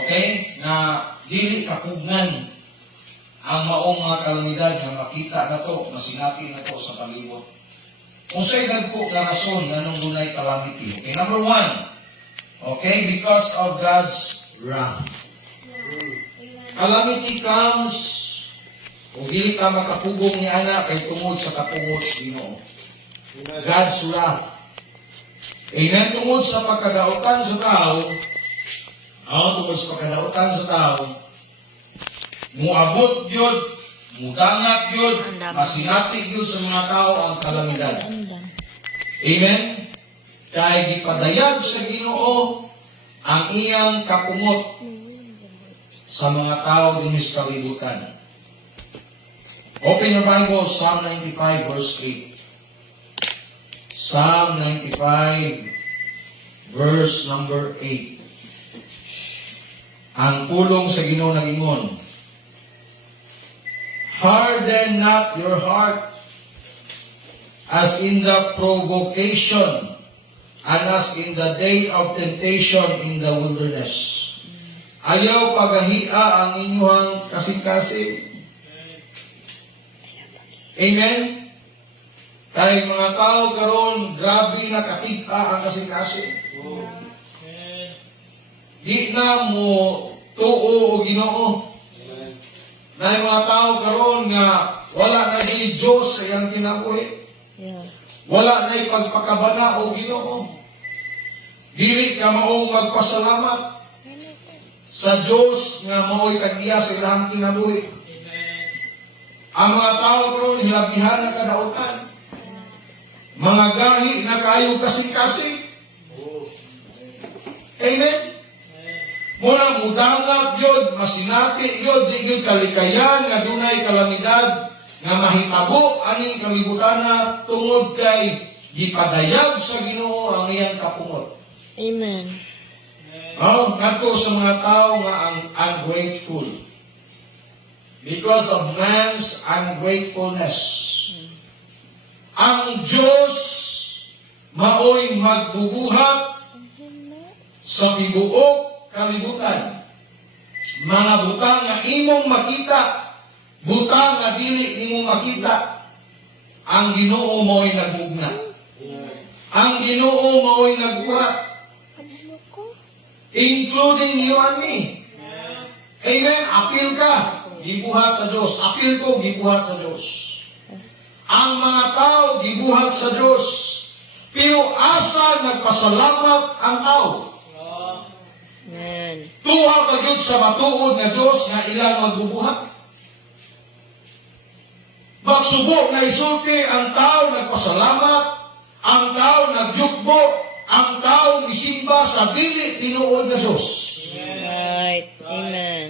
Okay? Na dili kapugnan ang maong mga kalamidad nga makita na to, masinati na to sa palibot. Kung sa edad po na rason na nung dunay calamity. Okay, number 1. Okay, because of God's wrath. Calamity comes kung dili ka makapugong ni ana kay tungod sa kapungod Ginoo. God's wrath. Amen. Tungod sa pagkadautan sa tao, tungod sa pagkadautan sa tao, muabot yun, mudangat yun, masinati yun sa mga tao ang kalamidad. Amen. Kaya gipadayag sa Ginoo ang iyang kapungot sa mga tao din sa kalibutan. Open your Bible, Psalm 95 verse 8. Psalm 95 verse number 8. Ang pulong sa Ginoo nag-ingon, harden not your heart as in the provocation and as in the day of temptation in the wilderness. Ayaw pagahia ang inyong kasing-kasing. Amen? Kaya mga tao karon grabe na katika ang kasing-kasing. Di na mo tuo o Ginoo. Na mga tao karon nga wala na dili Diyos sa iyang kinabuhi. Wala na ipagpakabana o Ginoo. Dili ka maong magpasalamat sa Diyos nga mao'y tag-iya sa iyang kinabuhi. Ang mga tao karon hilabihan na kadautan. Mga gahi na kayo kasing-kasing. Amen? Muna mudangap yun, masinati yun, di yun kalikayan, nga dunay kalamidad, nga mahitabo aning kalibutan na tungod kay gipadayag sa Ginoo ang iyang kapungot. Amen. Ngadto sa mga tao nga ang ungrateful. Because of man's ungratefulness. Ang Diyos mao'y magbubuhat sa tibuok kalibutan. Mga butang nga imong makita, butang nga dili nimong makita, ang Ginoo mo'y nagmugna. Ang Ginoo mo'y nagbuhat. Including you and me. Amen. Apil ka, gibuhat sa Diyos. Apil ko, gibuhat sa Diyos. Ang mga tao, gibuhat sa Diyos. Pero asa nagpasalamat ang tao? Amen. Tuha ba yun sa matuod na Diyos nga ilang magbubuhat? Magsubok na isulti ang tao nagpasalamat, ang tao nagyukbo, ang tao isimba sa dili tinuod na Diyos. Right. Amen.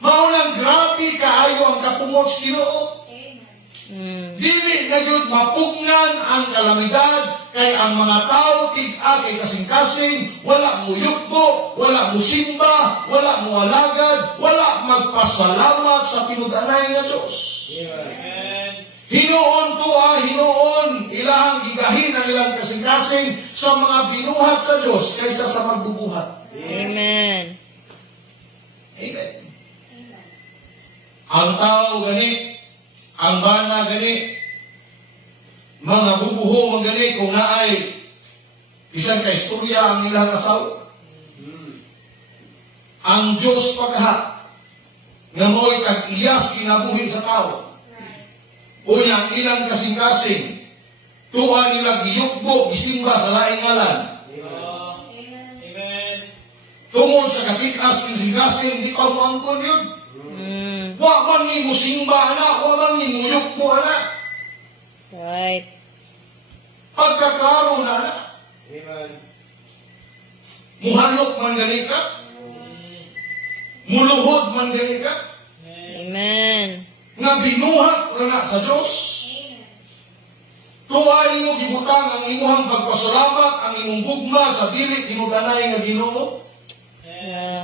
Maunang grabe kaayo ang kapungot sa Ginoo. Dili na yun mapugnan ang kalamidad kay ang mga tao tig-a kay kasing-kasing, wala mo yukbo, wala mo simba, wala mo alagad, wala magpasalamat sa pinudanay nga Diyos. Hinoon tuwa, hinoon ilahang gigahin ang ilang kasing-kasing sa mga binuhat sa Diyos kaysa sa magbubuhat. Amen. Amen. Ang tao gani, ang bana gani, mga bubuho ang gani kung naay isang kaistorya ang ilang asawa. Ang Diyos pagha nga mo'y tag-iyas kinabuhi sa tao. Unya ang ilang kasing-kasing tuwa nila giyukbo, gisimba sa laing ngalan. Tungod sa katikas kasing-kasing, di pa mo angkon yun. Wa man ni mo simba anak, wa man ni mo yukbo anak. Right. Pagkaklaro na anak. Muhanok man gani ka. Muluhod man gani ka. Amen. Nga binuhat na sa Diyos. Tuwain mo gibutang ang imuhang pagpasalamat, ang imong gugma sa dili tinudanay nga Ginoo.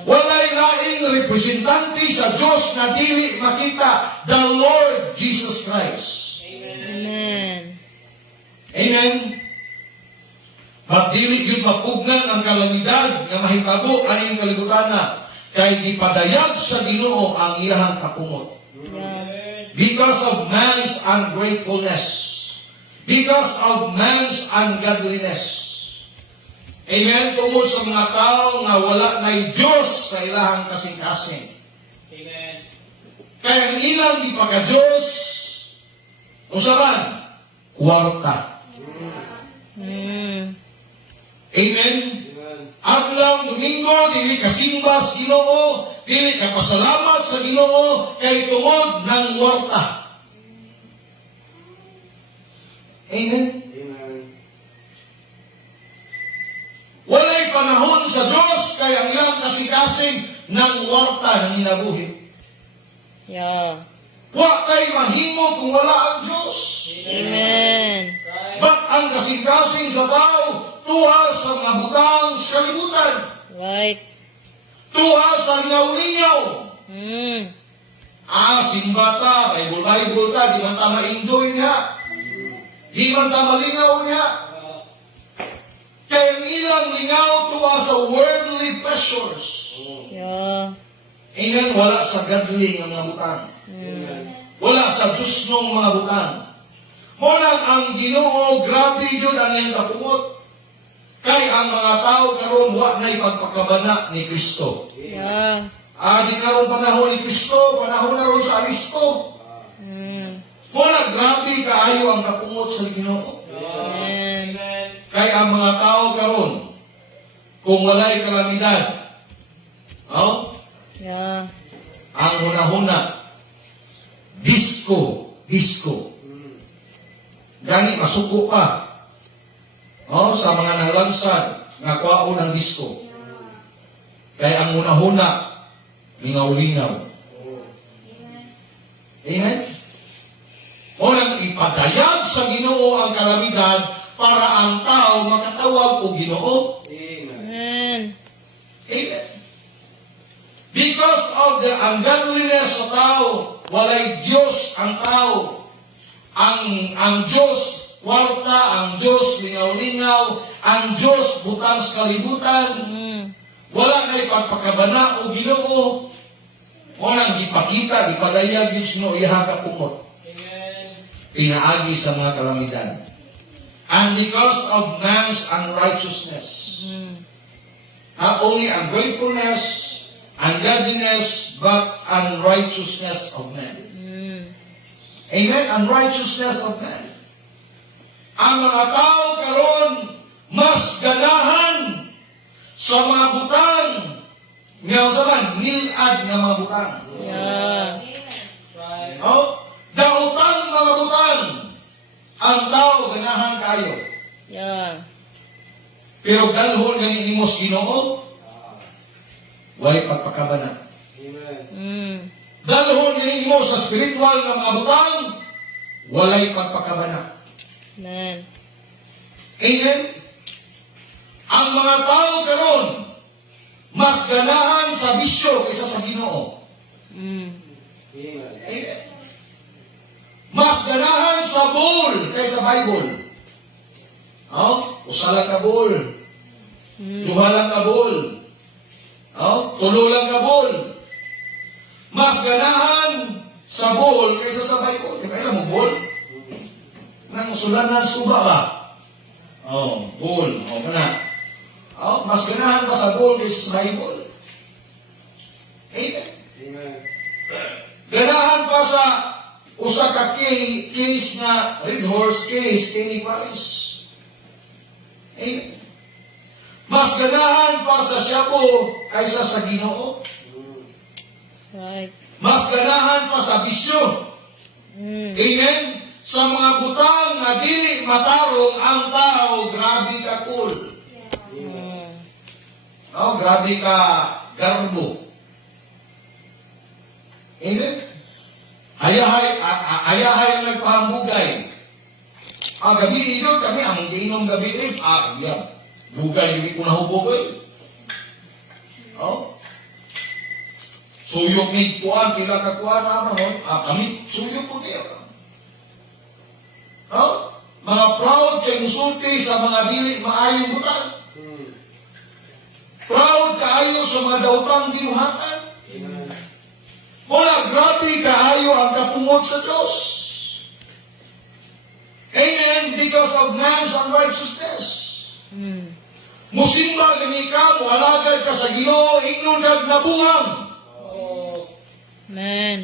Walay laing representante sa Diyos na dili makita, the Lord Jesus Christ. Amen. Amen. Magdili yun mapugnan ang kalamidad nga mahitabo aning kalibutan na kay gipadayag sa Ginoo ang iyang kakumot. Yeah. Because of man's ungratefulness. Because of man's ungodliness. Amen. Tungkol sa mga tao nga wala na'y Diyos sa ilahang kasing-kasing. Amen. Kaya ang ilang ipagka-Diyos, usaban, kwarta. Mm. Amen. Adlaw Domingo, dili ka simba sa Ginoo, dili ka pasalamat sa Ginoo, kay tungod ng kwarta. Amen. Walay panahon sa Diyos, kaya ang ilang kasing-kasing ng kwarta na ninabuhi. Yeah. Wa kay mahimo kung wala ang Diyos. Amen. Ba't ang kasing-kasing sa tao, tuha sa mga butang sa kalibutan, Right. tuha sa lingaw-lingaw. Mm. Simbata, Bible ka, di man ta ma-enjoy niya. Di man ta malingaw niya. Kaya ang ilang lingaw tuwa sa worldly pleasures. Yeah. Amen, wala sa godly nga mga butang. Mm. Wala sa Diyos nung mga butang. Munang ang Ginoo, grabe yun ang iyang kapungot. Kay ang mga tao karon wa na'y pagpakabana ni Kristo. Yeah. Di karon panahon ni Kristo, panahon na ron sa Aristo. Mm. Muna grabe kaayo ang kapungot sa Ginoo. Amen. Kay ang mga tao karon kung walay kalamidad, Yeah. ang hunahuna, disco. Gani masuko pa. Sa mga nalansad, nga kwao ng disco. Kaya ang hunahuna, lingaw-lingaw. Amen? Unang ipadayag sa Ginoo ang kalamidad para ang tao makatawag o Ginoo. Amen. Amen. Because of the ungodliness sa tao, walay Diyos ang tao. Ang Diyos, kwarta, ang Diyos, lingaw-lingaw, ang Diyos, butang sa kalibutan, Mm. wala na ipagpakabana o Ginoo. Unang ipakita, ipadayag yung sino iyang kapungot. Pinaagi sa mga kalamidad. And because of man's unrighteousness, Mm. not only ungratefulness, ungodliness, but unrighteousness of man. Mm. Amen? Unrighteousness of man. Ang mga tao karon mas ganahan sa mga butang nga usaban nilad nga mga butang. Yeah. Dautan mga butang ang tao ganahan kayo. Yeah. Pero dalhon gani nimos Ginoo, walay pagpakabana. Mm. Dalhon gani nimo sa spiritual nga mga butang, walay pagpakabana. Amen. Amen? Ang mga tao karon mas ganahan sa bisyo kaysa sa Ginoo. Mm. Amen? Mas ganahan sa bull kaysa Bible. Usa lang ka bull. Duha lang ka bull. Tulo lang ka bull. Mas ganahan sa bull kaysa sa Bible. Di ba alam mo bull? Nang sulanan suba ba? Bull. Kana. Mas ganahan pa sa bull kaysa sa Bible. Amen. Ganahan pa sa usa ka case na red horse case, Kenny Price. Amen. Mas ganahan pa sa shabu kaysa sa Ginoo. Right. Mas ganahan pa sa bisyo. Mm. Amen. Sa mga butang na dili matarong ang tao, grabe ka cool. Mm. Grabe ka garbo. Amen. Ayahay na nagpahambugay. Gabi ino kami, ang giinom gabi yeah. Bugay, hindi ko nahubog Suyok ni kuan, pila ka kuan naman kami, suyok po niya. mga proud kay musulti sa mga dili maayong butang. Proud kaayo sa mga daotang binuhatan. Mula grabe kaayo ang kapungot sa Diyos. Amen. Because of man's unrighteousness. Mm. Musimba gani ka, mualagad ka sa Ginoo, ingnon kag nabungang. Amen.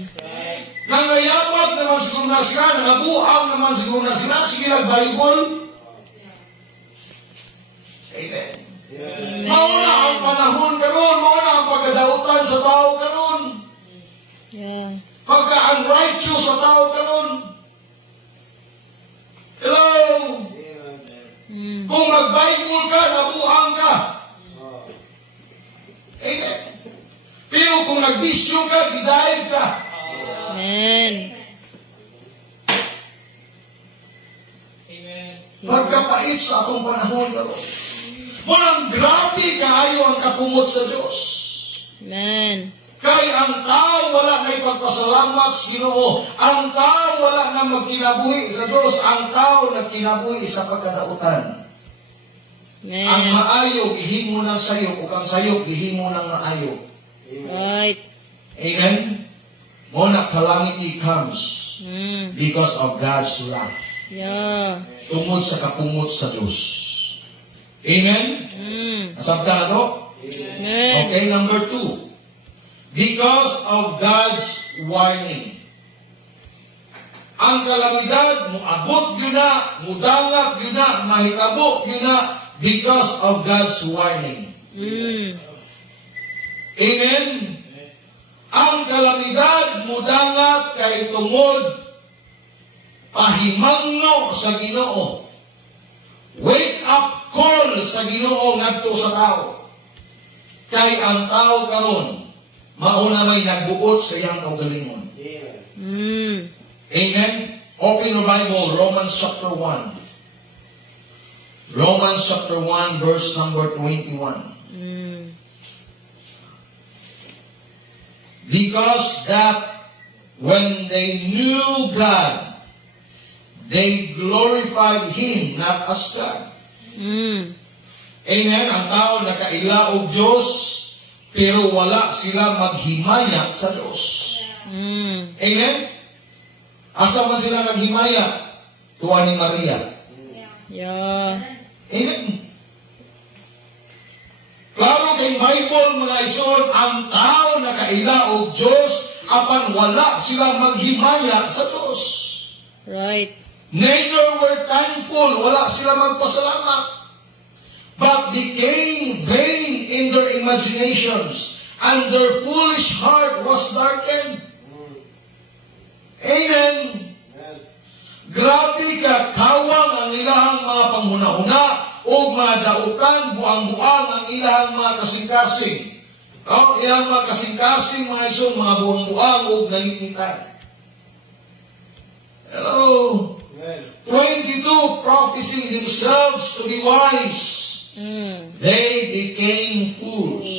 Nangayapag naman siguro na sila, nangabuang naman siguro na sila, sige lang Bible. Amen. Mauna ang panahon karon, mauna ang pagkadautan sa tao karon. Yeah. Pagka-unrighteous sa tao karon. Hello? Mm. Kung mag-Bible ka, nabuang ka. Amen. Pero kung nag-bisyo ka, gidahil ka. Amen. Pagkapait sa atong panahon karon. Walang grabe kaayo ang kapungot sa Diyos. Amen. Kay ang tao wala na ipagpasalamat sa Ginoo. Ang tao wala na magkinabuhi sa Diyos. Ang tao nagkinabuhi sa pagkadautan. Ang Amen. maayo, gihimo ng sayop. O ang sayop, gihimo ng maayo. Right. Amen? Muna calamity comes Mm. because of God's wrath. Yeah. Tungod sa kapungot sa Diyos. Amen? Mm. Nasabta na to? Amen. Okay, number 2. Because of God's warning. Ang kalamidad, muabot yun na, mudangap yun na, mahitabo yun na, because of God's warning. Mm. Amen? Ang kalamidad, mudangat kay tungod, pahimangno sa Ginoo. Wake up call sa Ginoo ngadto sa tao. Kay ang tao karon mauna may nagbuot sa iyang kaugalingon. Mm. Amen? Open your Bible, Romans chapter 1. Romans chapter 1, verse number 21. Mm. Because that when they knew God, they glorified Him, not as God. Mm. Amen? Ang tao nakailaog Diyos, pero wala sila maghimaya sa Diyos. Mm. Amen? Asa man sila naghimaya? Tuwa ni Maria. Yeah. Amen? Klaro kay Bible mga ison, ang tao nakailaog Diyos, apan wala sila maghimaya sa Diyos. Right. Neither were thankful, wala sila magpasalamat, but became vain in their imaginations, and their foolish heart was darkened. Amen. Grabe ka, kawang ang ilahang mga panghuna-huna, o mga dautan, buang-buang ang ilahang mga kasing-kasing. Ilahang mga kasing-kasing, mga isong mga buang-buang o nagigitan. Hello. 22 prophesying themselves to be wise. Mm. They became fools.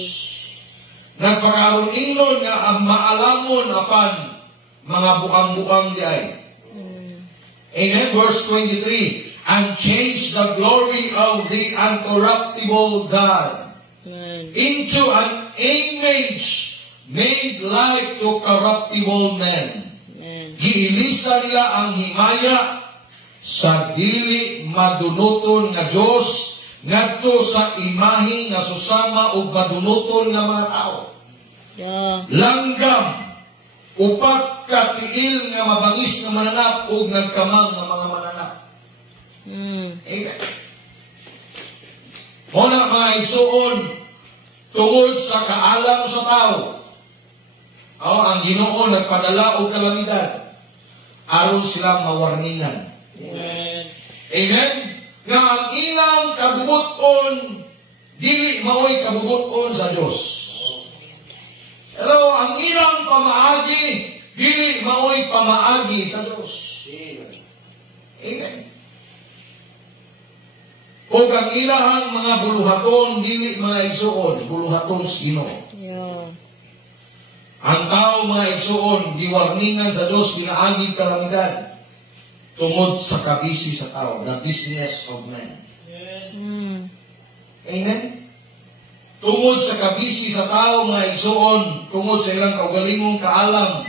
Nagpakaroon ingon nga ang maalamon apan mga buang-buang di ay. Amen. Verse 23. And changed the glory of the uncorruptible God Amen. into an image made like to corruptible men. Amen. Giilisa nila ang himaya sa dili madunuton nga Diyos ngadto sa imahe nga susama ug madunuton nga mga tao. Yeah. Langgam, upat ka tiil nga mabangis nga mananap ug nagkamang nga mga mananap. Mm. Amen. Muna mga igsuon, tungod sa kaalam sa tao, ang Ginoo nagpadala og kalamidad aron silang mawarningan. Amen. Amen? Nga ang ilang kabubuton, dili maoy kabubuton sa Diyos. Hello, ang ilang pamaagi, dili maoy pamaagi sa Diyos. Amen. O ang ilahang mga buluhaton, dili mga igsuon, buluhaton sa Ginoo. Yeah. Ang tao mga igsuon, giwarningan sa Diyos, pinaagi kalamidad. tungod sa kabisi sa tao, the business of man. Mm. Amen? Tungod sa kabisi sa tao, mga igsoon, tungod sa ilang kaugalingong kaalam,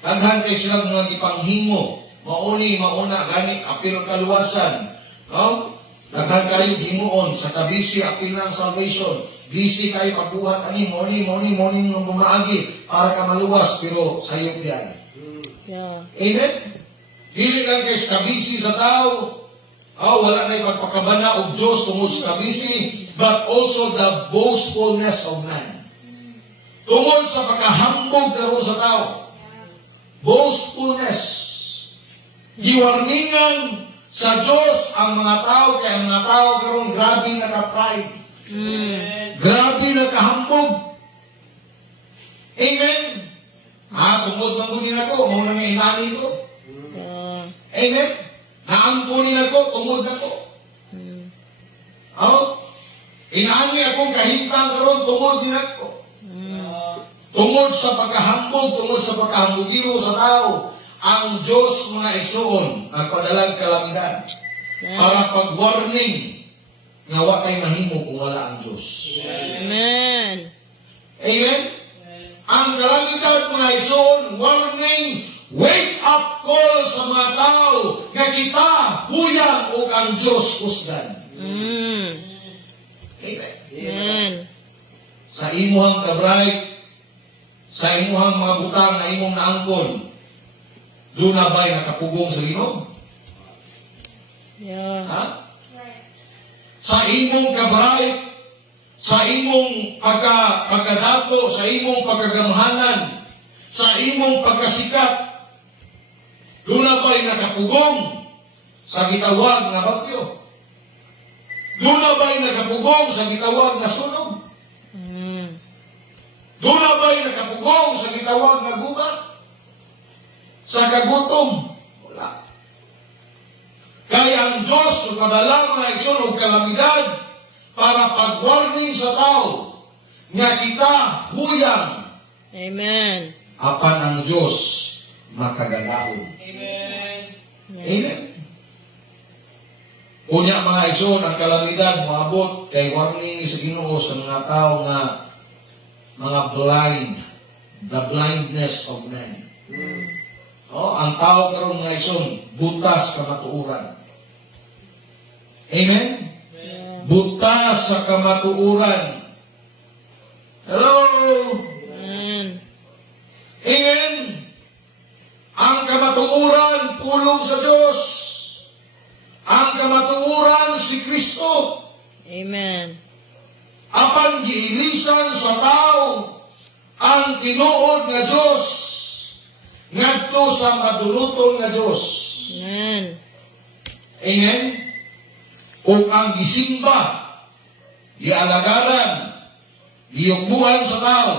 daghan kay silang mga gipanghimo, mauna, gani, apil ang kaluwasan. No? Daghan kayo himuon, sa kabisi, apil ng salvation. Busy kayo pagbuhat, morning nung bumaagi, para ka maluwas, pero sayop yan. Yeah. Amen? Dili lang kay sa kabisi sa tao, wala na ipagpakabana o Diyos tungod sa kabisi, but also the boastfulness of man. Tungod sa pagkahambog karon sa tao. Boastfulness. Giwarningan sa Diyos ang mga tao, kaya ang mga tao karon grabe naka-pride. Grabe nakahambog. Amen? Tungod magunin ako, muna nga inani ko. Yeah. Amen? Naampunin ako, tungod ako. Mm. Inani akong kahintang karon, tungod din ako. Tungod sa pagkahambog, tungod sa pagkahambugiro sa tao, ang Diyos mga igsoon, nagpadalang kalamidad para pag-warning nga wa kay mahimo kung wala ang Diyos. Amen. Amen? Ang kalamidad mga igsoon, warning, wake up call sa mga tao nga kita huyang o ang Diyos husgan. Mm. Amen? Amen. Sa imuhang kabray, sa imuhang mga butang na imong naangkon, doon na ba'y nakapugong sa Ginoo? Yeah. Ha? Sa imong kabray, sa imong pagkadato, sa imong pagkagamhanan, sa imong pagkasikat, doon na ba'y nakapugong sa gitawag na bagyo? Doon na ba'y nakapugong sa gitawag na sunog? Mm. Doon na ba'y nakapugong sa gitawag na gubat? Sa kagutom? Wala. Kaya ang Diyos nagpadala mga igsoon og kalamidad para pag-warning sa tao nga kita huyang Amen. apan ang Diyos makagalahon. Amen. Unya mga igsoon, ang kalamidad moabot kay warning sa Ginoo sa mga tao nga mga blind, the blindness of man. Ang tao karon mga igsoon, butas kamatuoran. Amen? Yeah. Butas sa kamatuoran. Hello? Amen. Amen? Ang kamatuoran, pulong sa Diyos. Ang kamatuoran, si Kristo. Amen. Apan giilisan sa tao ang tinuod nga Diyos ngadto sa maduluton nga Diyos. Amen. Amen? Kung ang gisimba, gialagaran, giyugbuhan sa tao,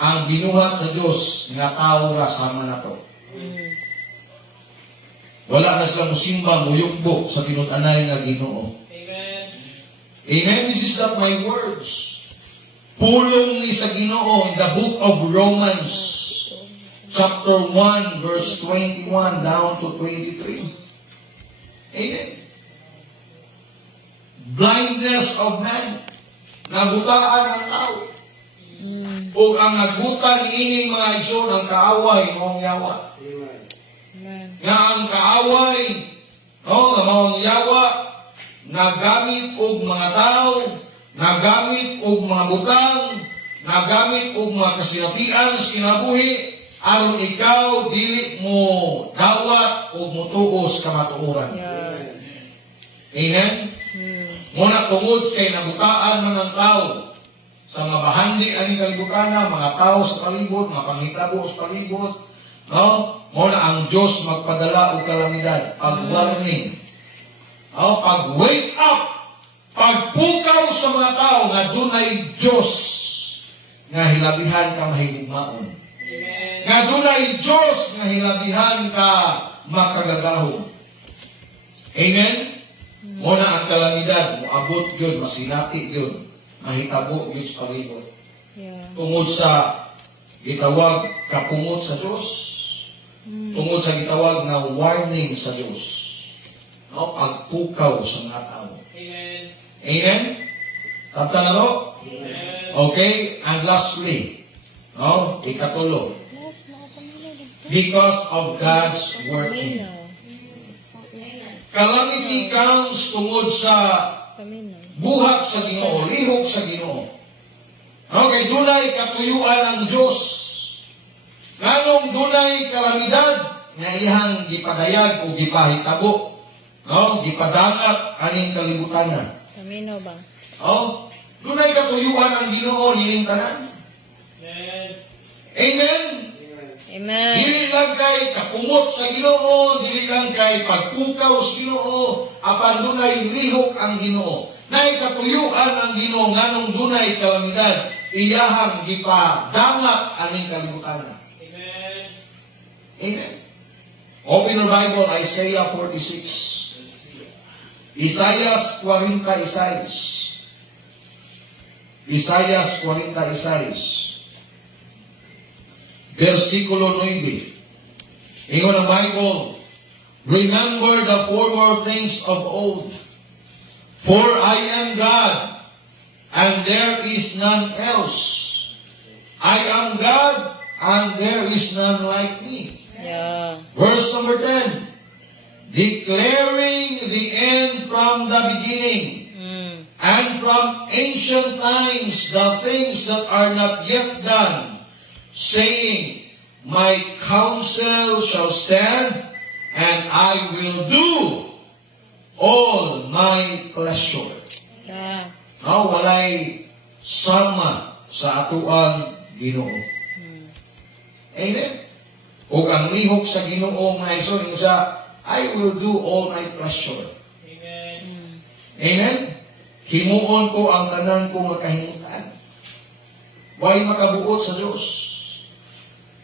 ang binuhat sa Diyos nga tao ra sama na to. Mm. Wala na silang musimba, muyugbo sa tinud-anay nga Ginoo. Amen? This is not my words. Pulong ni sa Ginoo in the book of Romans, chapter 1, verse 21 down to 23. Amen? Blindness of man. Nabutaan ng tao. Mm. O ang nagbutan niining mga igsoon ang kaaway mong yawa. Amen. Nga ang kaaway, nga mong yawa, nagamit og mga tao, nagamit og mga butang, nagamit og mga kasinatian sa kinabuhi, aron ikaw dili mo dawat o mutuos kamatuoran. Yeah. Amen? Mm. Muna tungod kay nabutaan man ang tao sa mga bahandi aning kalibutan, mga tao sa palibot, mga panghitabo sa palibot, muna ang Diyos magpadala og kalamidad, pag-warning, pag-wake up, pagpukaw sa mga tao nga dunay Diyos nga hilabihan ka mahigugmaon. Nga dunay Diyos nga hilabihan ka makagagahon. Amen? Muna ang kalamidad, moabot yun, masinati yun, mahitabo yun sa palibot. Yeah. Tungod sa gitawag kapungot sa Diyos, Tungod sa gitawag na warning sa Dios. No, pagpukaw sa mga tao. Amen. Amen? Sabta na ro? Amen. Okay, and lastly, no, ikatulo, because of God's working. Calamity comes tungod sa buhat sa Ginoo, lihok sa Ginoo. Okay, dunay katuyuan ang Diyos. Nganong dunay kalamidad nga iyang gipadayag o gipahitabo. No, gipadangat aning kalibutan na. Kamino ba? Oh, dunay katuyuan ang Ginoo nining tanan. Amen. Amen. Amen. Dili lang kay kapumot sa Ginoo, dili lang kay pagpukaw sa Ginoo, apan dunay lihok ang Ginoo. Nay katuyuan ang Ginoo nganong dunay kalamidad, iyahang gipadangat aning kalibutan. Amen. Amen. Open your Bible, Isaiah 46. Isaías 46. Isaías 46. Versikulo 9. Ingon ang Bible, remember the former things of old, for I am God, and there is none else. I am God, and there is none like me. Yeah. Verse number 10, declaring the end from the beginning, and from ancient times the things that are not yet done, saying, my counsel shall stand, and I will do all my pleasure. Yeah. No, walay sama sa atuang Ginoo. Amen. Ug ang lihok sa Ginoo nga isun sa I will do all my pleasure. Amen. Amen. Himuon ko ang tanan ko makahimutan. Way makabuot sa Dios.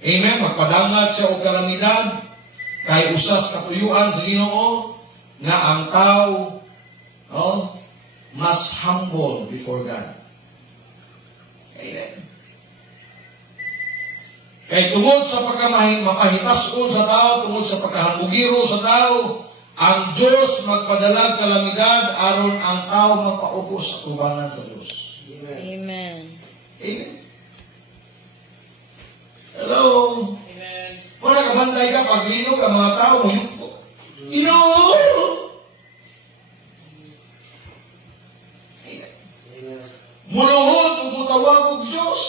Amen. Magpadangat siya og kalamidad kay usas katuyuan sa Ginoo nga ang tao mas humble before God. Amen. Kay tungod sa pagkamahitason sa tao, tungod sa pagkahambugiro sa tao, ang Diyos magpadalag kalamidad aron ang tao mapaubos sa tubangan sa Diyos. Amen. Amen. Hello. Amen. Kung nakabantay ka, pag linog ang mga tao, muyukbo. Ginoo! Amen. Munuhod o mutawag og Diyos.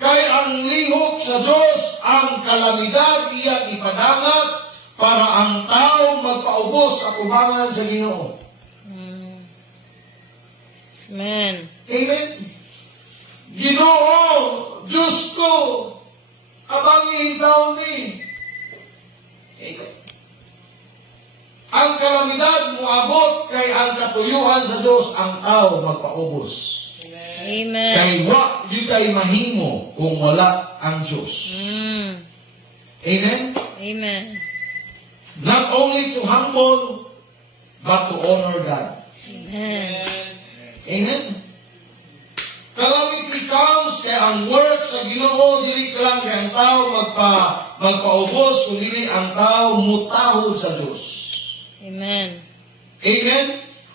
Kay ang lihok sa Diyos, ang kalamidad iya ipadangat para ang tao magpaubos sa tubangan sa Ginoo. Amen. Amen. Ginoo, Diyos ko, abangin taon ni. Amen. Ang kalamidad mo abot kay ang katuyuan sa Diyos, ang tao magpaubos. Amen. Kay wa di kay mahimo kung wala ang Diyos. Amen? Amen. Not only to humble, but to honor God. Amen. Amen? Calamity comes kay ang work sa Ginoo dili lang kay ang tao magpaubos kundi ang tao mutahod sa Diyos. Amen. Amen?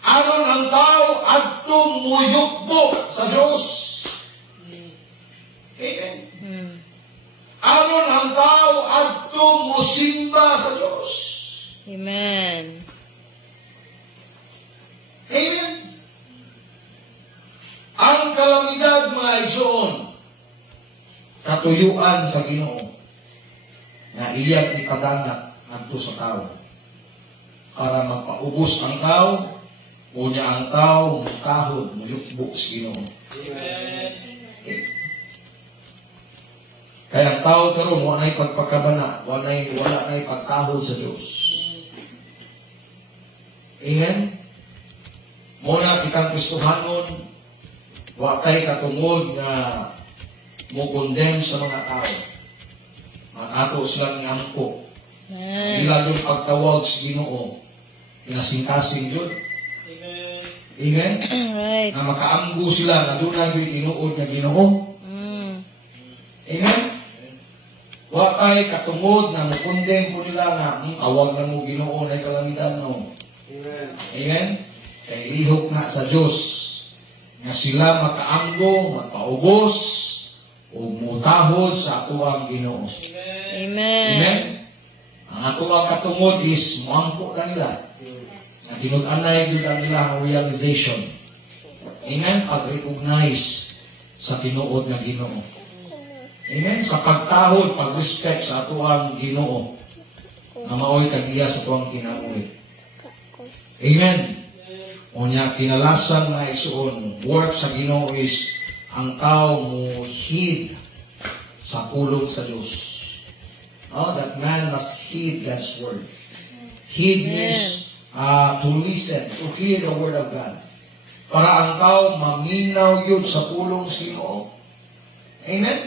Aron ang tao adtong muyukbo sa Diyos. Amen? Aron ang tao adtong musimba sa Diyos. Amen. Amen? Ang kalamidad, mga igsoon, katuyuan sa Ginoo na iyang ipadangat ngadto sa tao para magpaubos ang tao o niya ang tao mutahod, muyukbo sa Ginoo. Amen. Kaya ang tao karon wala nay pagpakabana, wala nay pagtahod sa Dios. Amen. Muna kitang Kristohanon, wa tay katungod nga mo condemn sa mga tao. Ato silang ngampo. Amen. Ila yung pagtawag sa Ginoo, pinasingkasing yun. Amen. Amen. Right. Na makaamgo sila na doon na yung inuod na Ginoo. Amen. Wa kay katungod na mukundem po nila nga awag na mo Ginoo na kalamidad no. Amen. Amen? Kay lihok na sa Diyos nga sila makaamgo, magpaubos, o mutahod sa atuang Ginoo. Amen. Amen? Amen. Ang atuang katungod is muampo na nila. Nga ginud-anay yun ang nila ang realization. Amen? Pag-recognize sa tinuod nga Ginoo. Amen? Sa pagtahod, pag-respect sa atuang Ginoo na maoy tagiya sa atuang kinabuhi. Amen? Unya kinalasan na isuon, work sa Ginoo is ang tao mo heed sa pulong sa Diyos. Oh, that man must heed God's word. Heed means to listen, to hear the word of God. Para ang tao maminaw yun sa pulong sa Ginoo. Amen?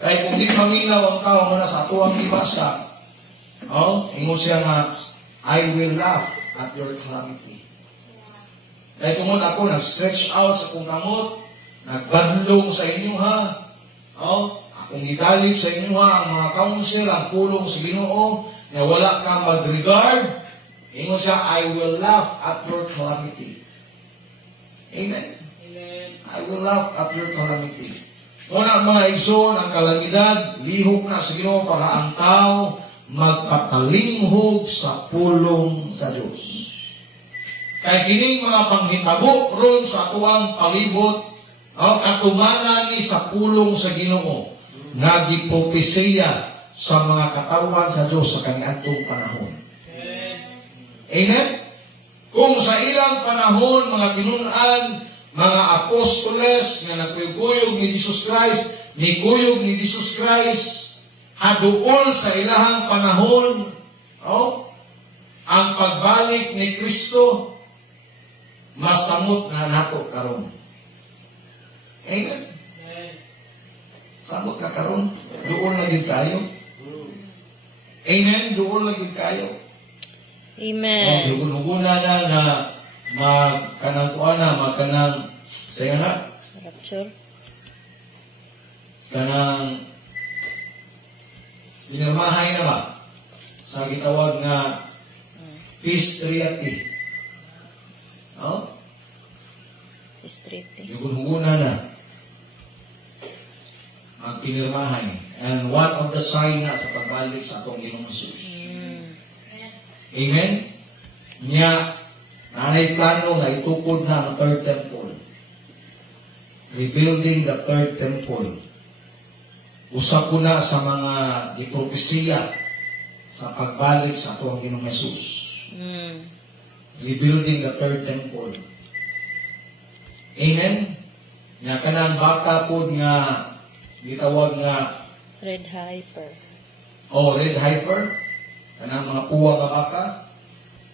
Kaya kung di maminaw ang tao muna sa atuang libasa, ingon siya nga, I will laugh at your calamity. Kaya kung ako nag-stretch out sa kong kamot, nagbadlong sa inyo ha, akong igalit sa inyo ha, ang mga counsel, ang pulong sa Ginoo, na wala kang mag-regard, ingon siya, I will laugh at your calamity. Amen? Amen. I will laugh at your calamity. Muna mga igsoon, ang kalamidad, lihok na sa Ginoo para ang tao magpatalinghog sa pulong sa Diyos. Kaya kining mga panghitabo ron sa atuang palibot, katumanan ni sa pulong sa Ginoo, nga gipropesiya sa mga katawan sa Diyos sa kaniadtong panahon. Amen? Kung sa ilang panahon, mga tinunan, mga apostoles nga nagkuyog ni Jesus Christ, ni kuyog ni Jesus Christ, aduol sa ilahang panahon, ang pagbalik ni Kristo, masamot na nato karon. Amen? Samot na karon, doon lagi kayo. Amen? Doon lagi kayo. Amen. Dugun-duguna na na magkanang kuana, magkanang, saya nga, Rapture. kanang pinirmahay na ba? Sa gitawag nga peace treaty. Street. Dugun-duguna na magpinirmahay. And one of the sign na sa pagbalik sa atong Ginoong Jesus. Amen? Niya, nanay plano na itukod na ang third temple. Rebuilding the third temple. Usap ko na sa mga dipropesiya sa pagbalik sa atong Ginoong Jesus. Rebuilding the third temple. Amen? Nga kanang baka po nga gitawag nga Red Hyper. red heifer, kanang mga puwa nga baka,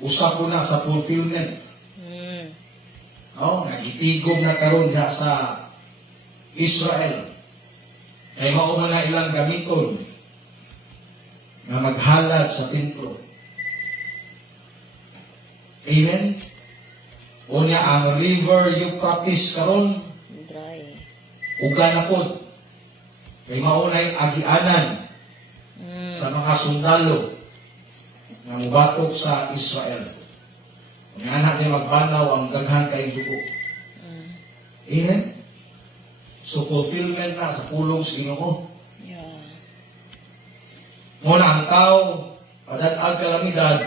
usap ko na sa fulfillment. Nagitigom na karon diha sa Israel. Kay mao man na ilang gamiton nga maghalad sa templo. Amen? Unya ang river Euphrates karon Dry. uga na pod. Kay mao na yung agianan sa mga sundalo nga mubatok sa Israel. Ang anak niya magbanaw ang daghan kay dugo. Amen? So fulfillment na sa pulong sa Ginoo. Yeah. Muna ang tao, padatag kalamidad,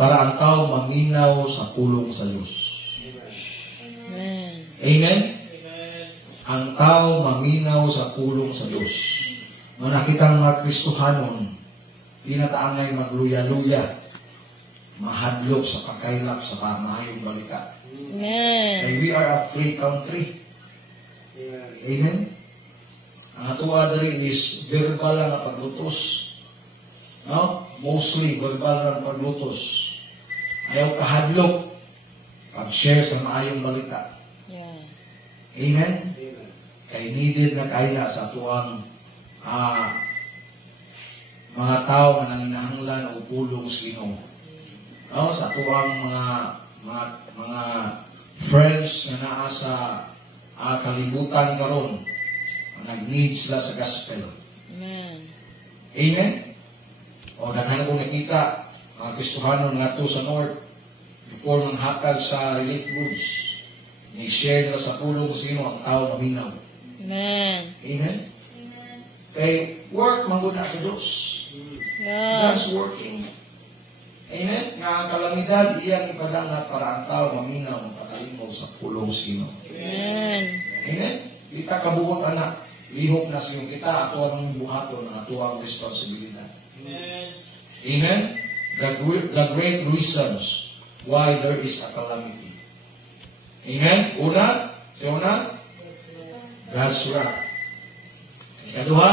para ang tao maminaw sa pulong sa Diyos. Amen. Amen? Ang tao maminaw sa pulong sa Diyos. Nung nakita ang mga Kristohanon, di na taangay magluya-luya, mahadlok sa pagkailap sa pamahayong balita. Amen. And we are a free country. Amen? Ang atuwa dali is verbal lang ang paglutos. No? Mostly verbal lang ang paglutos. Ayaw kahadlok pag-share sa maayong balita. Yeah. Amen? Kay needed na kaila sa tuwang mga tao na nanginahanglan o pulong sa Ginoo. No? Sa tuwang mga friends na naa sa kalibutan karon, nag-need sila sa gospel. Amen. Amen? O, daghan ko nakita, mga Kristohanon nga to sa North, before manghatag sa relief goods, ni-share nila sa pulong kung sino ang tao maminaw. Amen. Amen? Kay work mangguna sa Diyos. Yeah. God's working. Amen? Nga ang kalamidad, iyang ipadangat para ang tao maminaw ang pakalimog sa pulong sino. Amen. Amen? Kita kabuot anak, lihok na sa iyong kita, ato ang buhaton, ato ang responsibilidad. Amen? The great reasons why there is a calamity. Amen? Una, God's wrath. Ikaduha,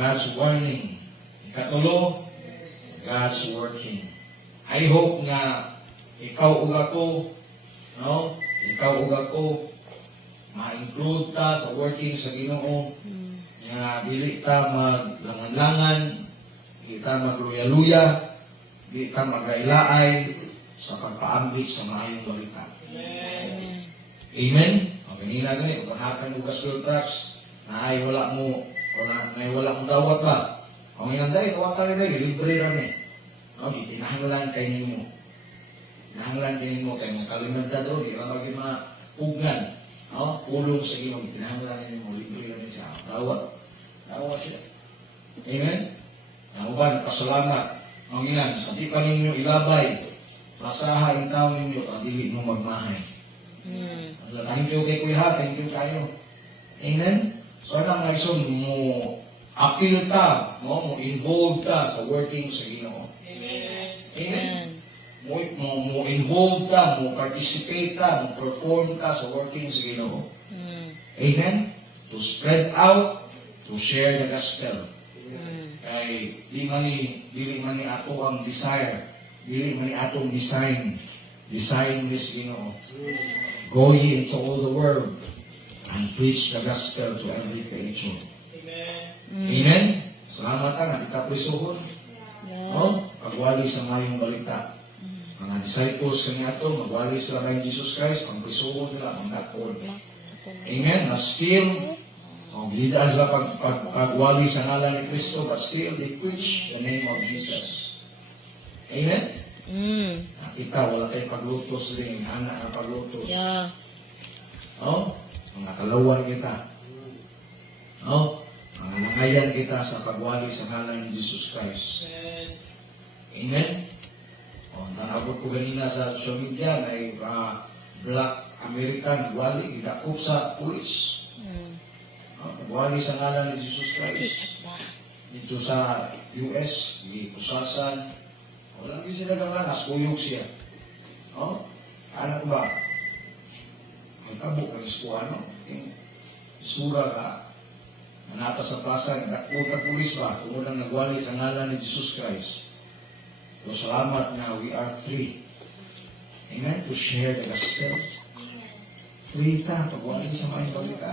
God's warning. Ikatulo, God's working. I hope nga ikaw ug ako, no? Ikaw ug ako ma-include ta sa working sa Ginoo. Nga dili ta maglangan-langan, dili ta magluya-luya, dili ta magrailaay sa pagpaambit sa maayong balita. Amen? O ganina gani, paghakan mo gospel tracks, na ay wala mo, o na ay wala mong dawat ba? O ngayon dahil, kawag ka rin, libre rin eh. O, itinahanglan kayo ninyo. Itinahanglan kayo ninyo, kaya mga kalimagda doon, di ba maging mga pugnan, o, pulong sa iyo, itinahanglan ninyo, libre rin siya. Dawat siya. Amen? Ang uban, pasalamat. O ngayon, sa di pa ninyo ilabay, masaha ang tao ninyo, ang dili mo magmahay. Thank you kay Kuya, thank you kayo. Amen? So, alam nga iso, mo appeal ta, mo involved ta sa working sa Ginoo. Amen? Mo involved ta, mo participate ta, mo perform ta sa working sa Ginoo. Amen? To spread out, to share the gospel. Kay dili man ni ato ang desire, dili man ni atong design this Ginoo. Go ye into all the world and preach the gospel to every creature. Amen? Salamat ka nga, kita prisuhon. No? Pagwali sa mayong balita. Mga disciples kanya ito, magwali sila kay Jesus Christ, ang prisuhon sila, ang dakon. Amen? Na still, bilidaan sila pagwali sa ngalan ni Kristo, but still they preach the name of Jesus. Amen? Kita, wala tayong paglutos rin, anak na paglutos. Yeah. No? Mga kalawan kita. No? Mga nangayan kita sa pagwali sa ngalan ni Jesus Christ. Amen? O, nanabot ko ganina sa social media na Black American wali, idakop sa pulis. Pagwali sa ngalan ni Jesus Christ. Dito sa US, di pusasan. Walang di sila kamanas, kuyog siya. O? Anak ba? May kabuk ka iskuha, no? Isura ka. Manata sa plaza, nagkakot pulis ba? Tumunang nagwali sa ngalan ni Jesus Christ. So, salamat na we are free. Amen? To share the gospel. Free ta, pagwali sa mga balita.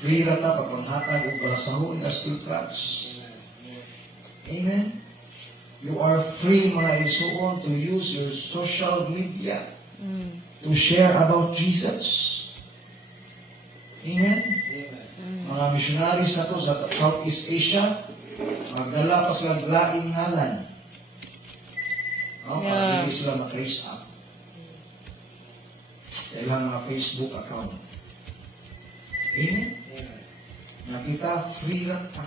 Free ra ta, pagpanghatag o balasahon, gospel tracks. Amen? You are free, mga isuon, to use your social media to share about Jesus. Amen? Mga missionaries na to sa Southeast Asia, magdala pa sila laing ngalan. Para hindi sila ma-trace up. Sa ilang mga Facebook account. Amen? Nakita, free lang pa.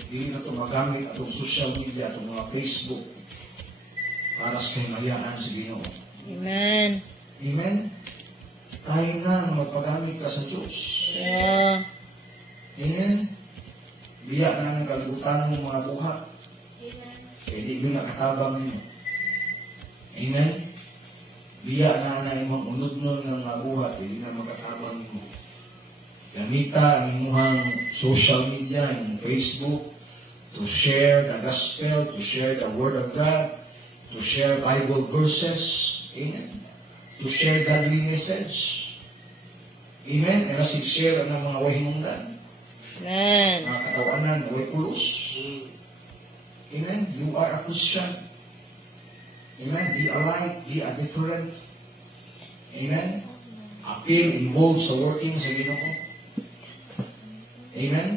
Hindi na ito magamit atong social media, atong mga Facebook para sa kahimayaan sa Ginoo. Amen. Amen? Tayo na magpagamit ka sa Diyos. Yeah. Amen? Biya na ng kalibutan mo mga buhat. Kaya di mo nakatabang niyo. Amen? Biya na imong unod-unod ng mga buhat, hindi na makatabang mo. Gamita ang imuhang social media, yung Facebook, to share the gospel, to share the word of God, to share Bible verses, amen, to share godly message. Amen? Era share ng mga wahinungdan. Amen. Mga katawanan, way pulos. Amen? You are a Christian. Amen? Be a light, be a different. Amen? Appeal, involved sa working sa Ginoo. Amen?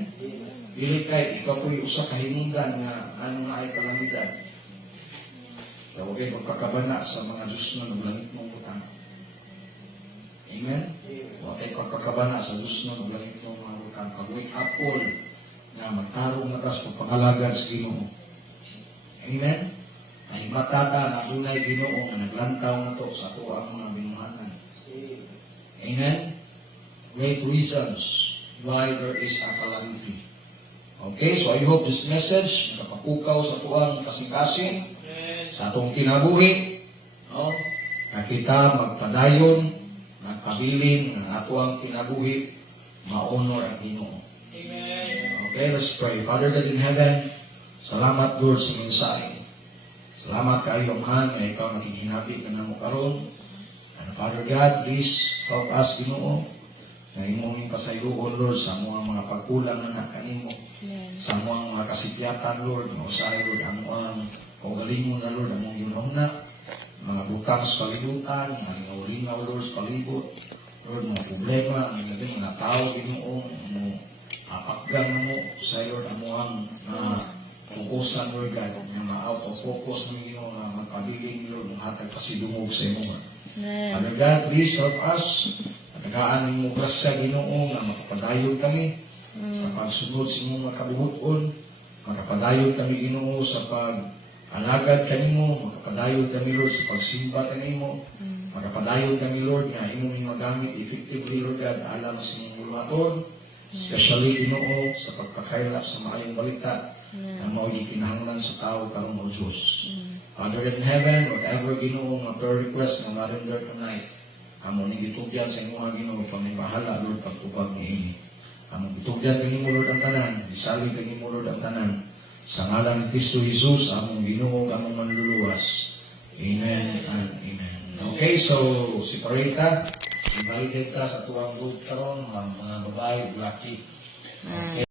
Dili kay ikaw po'y usa ka hinungdan nga ano na ay kalamidad. Huwag kayo magpakabana sa mga Diyos na naglangit mong butang. Amen? Huwag kayo magpakabana sa Diyos na naglangit mong mga butang. Pag-wake up all na magtarong na tas pagpakalagad sa Ginoo. Amen? Ay matata na dunay Ginoo nga naglantaw na to sa ato ang mga binuhanan. Amen? Great reasons why there is a calamity. Okay, so I hope this message nakapapukaw sa tuwang kasing-kasing sa atong kinabuhi, no? Na kita magpadayon, magpabilin ng ato ang kinabuhi, ma-honor ang Ginoo. Okay, let's pray. Father God in heaven, salamat Lord sa mensahe. Salamat kayo man na ikaw nakikinabi ka na mo karon. And Father God, please help us Ginoo na imong pasayloon Lord sa mga pagkulang na nakanimo. Sa mga kasikyatan, Lord, mga usahay, Lord, ang mga kaugalingon na, Lord, ang mga ginawang na, mga butang sa kalibutan, mga lingaw-lingaw, Lord, sa palibot, Lord, mga problema, ang mga tao, ginoong, mga apakgan na mo, sa Lord, ang mga fokusan, Lord, God, na ma-out of focus ng ginawang na magpabiling, Lord, ang hatag pasidungog sa imo. Father God, please help us, natagaan mo grasya, ginoong, na makapadayon kami, sa pagsunod sa inyong mga kabuhuton, makapadayon kami Ginoo sa pag-alagad kanimo, makapadayon kami Lord sa pagsimba kanimo, makapadayon kami Lord nga imong magamit effectively Lord God alam sa inyong buluhaton, especially Ginoo sa pagpakaila sa maayong balita na mao gikinahanglan sa tao karong o Diyos. Father in heaven, whatever Ginoo nga prayer request nga naroon there tonight, amo ni gitugyan sa inyong Ginoo pagbahala Lord pagtubag niini. Ang itugyan kini mo Lord ang tanan, isalig kini mo Lord ang tanan. Sa ngalan ni Kristo Jesus, among Ginoo, among manluluwas. Amen and amen. Okay, so si Parita, invite ka sa tuwang group karon, mga babae, laki. Okay.